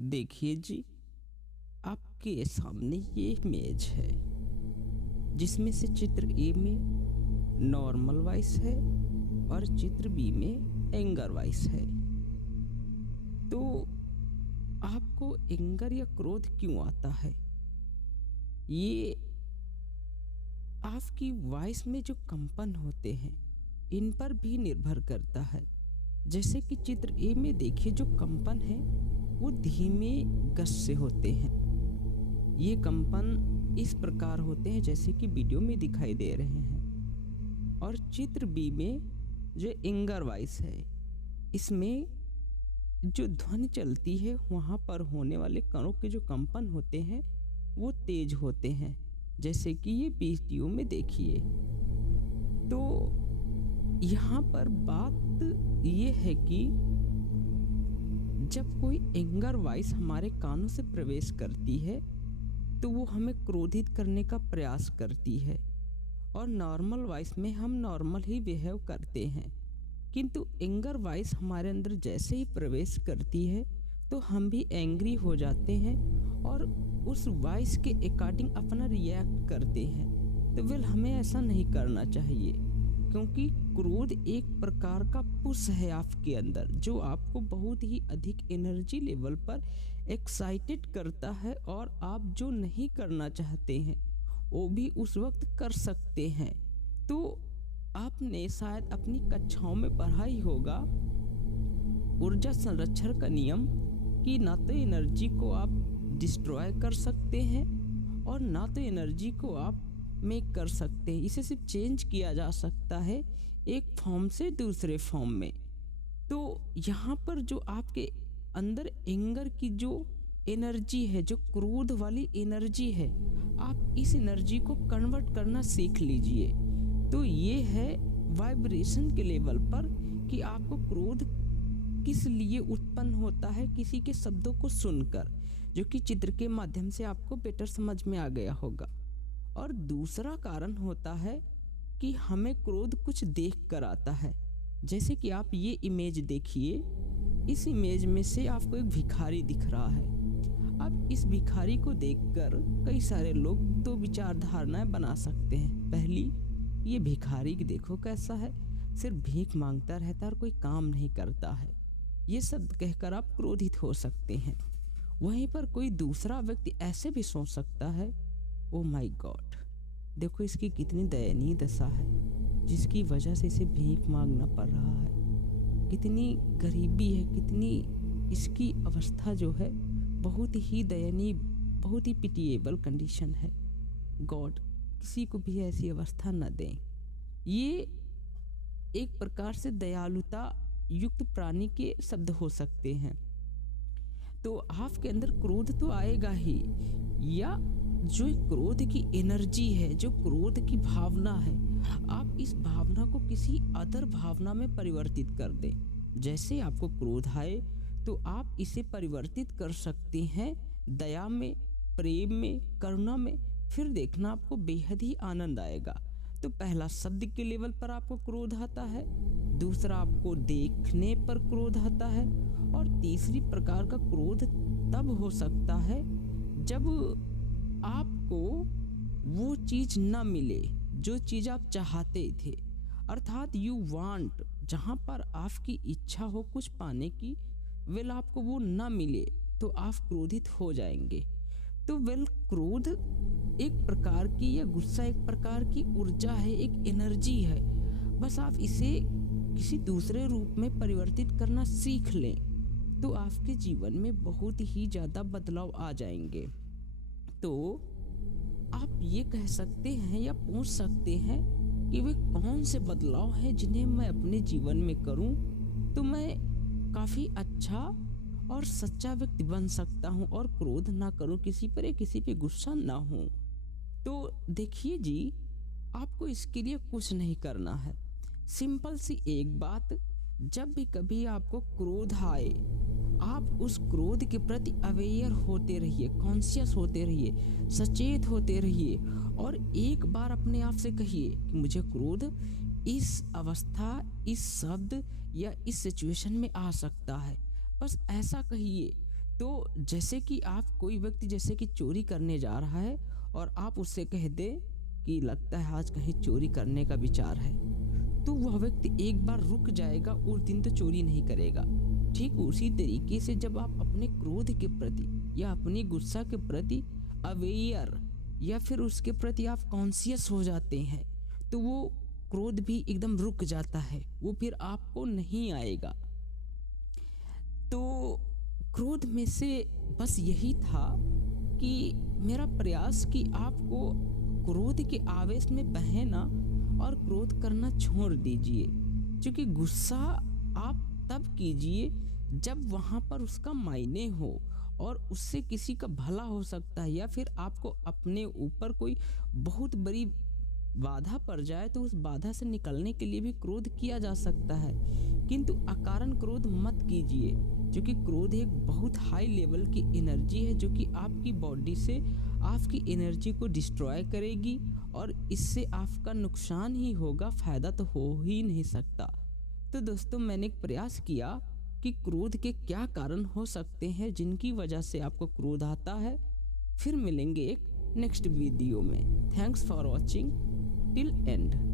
देखिए जी, आपके सामने ये इमेज है जिसमें से चित्र ए में नॉर्मल वॉइस है और चित्र बी में एंगर वॉइस है। तो आपको एंगर या क्रोध क्यों आता है? ये आपकी वॉइस में जो कंपन होते हैं इन पर भी निर्भर करता है। जैसे कि चित्र ए में देखिए, जो कंपन है वो धीमे गज से होते हैं। ये कंपन इस प्रकार होते हैं जैसे कि वीडियो में दिखाई दे रहे हैं। और चित्र बी में जो एंगर वॉइस है, इसमें जो ध्वनि चलती है वहाँ पर होने वाले कणों के जो कंपन होते हैं वो तेज होते हैं, जैसे कि ये वीडियो में देखिए। तो यहाँ पर बात ये है कि जब कोई एंगर वॉइस हमारे कानों से प्रवेश करती है तो वो हमें क्रोधित करने का प्रयास करती है, और नॉर्मल वॉइस में हम नॉर्मल ही बिहेव करते हैं। किंतु एंगर वॉइस हमारे अंदर जैसे ही प्रवेश करती है तो हम भी एंग्री हो जाते हैं और उस वॉइस के अकॉर्डिंग अपना रिएक्ट करते हैं। तो वेल, हमें ऐसा नहीं करना चाहिए, क्योंकि क्रोध एक प्रकार का पुश है आपके अंदर जो आपको बहुत ही अधिक एनर्जी लेवल पर एक्साइटेड करता है, और आप जो नहीं करना चाहते हैं वो भी उस वक्त कर सकते हैं। तो आपने शायद अपनी कक्षाओं में पढ़ाई होगा ऊर्जा संरक्षण का नियम, कि ना तो एनर्जी को आप डिस्ट्रॉय कर सकते हैं और ना तो एनर्जी को आप मेक कर सकते हैं। इसे सिर्फ चेंज किया जा सकता है एक फॉर्म से दूसरे फॉर्म में। तो यहाँ पर जो आपके अंदर एंगर की जो एनर्जी है, जो क्रोध वाली एनर्जी है, आप इस एनर्जी को कन्वर्ट करना सीख लीजिए। तो ये है वाइब्रेशन के लेवल पर कि आपको क्रोध किस लिए उत्पन्न होता है, किसी के शब्दों को सुनकर, जो कि चित्र के माध्यम से आपको बेटर समझ में आ गया होगा। और दूसरा कारण होता है कि हमें क्रोध कुछ देख कर आता है। जैसे कि आप ये इमेज देखिए, इस इमेज में से आपको एक भिखारी दिख रहा है। अब इस भिखारी को देखकर कई सारे लोग दो विचार धारणाएं बना सकते हैं। पहली, ये भिखारी देखो कैसा है, सिर्फ भीख मांगता रहता है और कोई काम नहीं करता है। ये शब्द कहकर आप क्रोधित हो सकते हैं। वहीं पर कोई दूसरा व्यक्ति ऐसे भी सोच सकता है, ओ माय गॉड, देखो इसकी कितनी दयनीय दशा है जिसकी वजह से इसे भीख मांगना पड़ रहा है। कितनी गरीबी है, कितनी इसकी अवस्था जो है बहुत ही दयनीय, बहुत ही पिटिएबल कंडीशन है। गॉड किसी को भी ऐसी अवस्था न दें। ये एक प्रकार से दयालुता युक्त प्राणी के शब्द हो सकते हैं। तो आपके अंदर क्रोध तो आएगा ही, या जो क्रोध की एनर्जी है, जो क्रोध की भावना है, आप इस भावना को किसी अदर भावना में परिवर्तित कर दें। जैसे आपको क्रोध आए तो आप इसे परिवर्तित कर सकते हैं दया में, प्रेम में, करुणा में। फिर देखना आपको बेहद ही आनंद आएगा। तो पहला शब्द के लेवल पर आपको क्रोध आता है, दूसरा आपको देखने पर क्रोध आता है, और तीसरी प्रकार का क्रोध तब हो सकता है जब आपको वो चीज़ ना मिले जो चीज़ आप चाहते थे। अर्थात यू वांट, जहाँ पर आपकी इच्छा हो कुछ पाने की, वेल आपको वो ना मिले तो आप क्रोधित हो जाएंगे। तो वेल, क्रोध एक प्रकार की, या गुस्सा एक प्रकार की ऊर्जा है, एक एनर्जी है। बस आप इसे किसी दूसरे रूप में परिवर्तित करना सीख लें तो आपके जीवन में बहुत ही ज़्यादा बदलाव आ जाएंगे। तो आप ये कह सकते हैं या पूछ सकते हैं कि वे कौन से बदलाव हैं जिन्हें मैं अपने जीवन में करूं तो मैं काफ़ी अच्छा और सच्चा व्यक्ति बन सकता हूं और क्रोध ना करूं, किसी पर या किसी पे गुस्सा ना हूं। तो देखिए जी, आपको इसके लिए कुछ नहीं करना है। सिंपल सी एक बात, जब भी कभी आपको क्रोध आए, आप उस क्रोध के प्रति अवेयर होते रहिए, कॉन्शियस होते रहिए, सचेत होते रहिए, और एक बार अपने आप से कहिए कि मुझे क्रोध इस अवस्था, इस शब्द या इस सिचुएशन में आ सकता है। बस ऐसा कहिए तो जैसे कि आप कोई व्यक्ति जैसे कि चोरी करने जा रहा है और आप उससे कह दे कि लगता है आज कहीं चोरी करने का विचार है, तो वह व्यक्ति एक बार रुक जाएगा, उस दिन तो चोरी नहीं करेगा। ठीक उसी तरीके से जब आप अपने क्रोध के प्रति या अपनी गुस्सा के प्रति अवेयर या फिर उसके प्रति आप कॉन्शियस हो जाते हैं, तो वो क्रोध भी एकदम रुक जाता है, वो फिर आपको नहीं आएगा। तो क्रोध में से बस यही था कि मेरा प्रयास कि आपको क्रोध के आवेश में बहना और क्रोध करना छोड़ दीजिए, क्योंकि गुस्सा आप तब कीजिए जब वहाँ पर उसका मायने हो और उससे किसी का भला हो सकता है, या फिर आपको अपने ऊपर कोई बहुत बड़ी बाधा पड़ जाए तो उस बाधा से निकलने के लिए भी क्रोध किया जा सकता है। किंतु अकारण क्रोध मत कीजिए, क्योंकि क्रोध एक बहुत हाई लेवल की एनर्जी है जो कि आपकी बॉडी से आपकी एनर्जी को डिस्ट्रॉय करेगी और इससे आपका नुकसान ही होगा, फायदा तो हो ही नहीं सकता। तो दोस्तों, मैंने एक प्रयास किया कि क्रोध के क्या कारण हो सकते हैं जिनकी वजह से आपको क्रोध आता है। फिर मिलेंगे एक नेक्स्ट वीडियो में। Thanks for watching till and.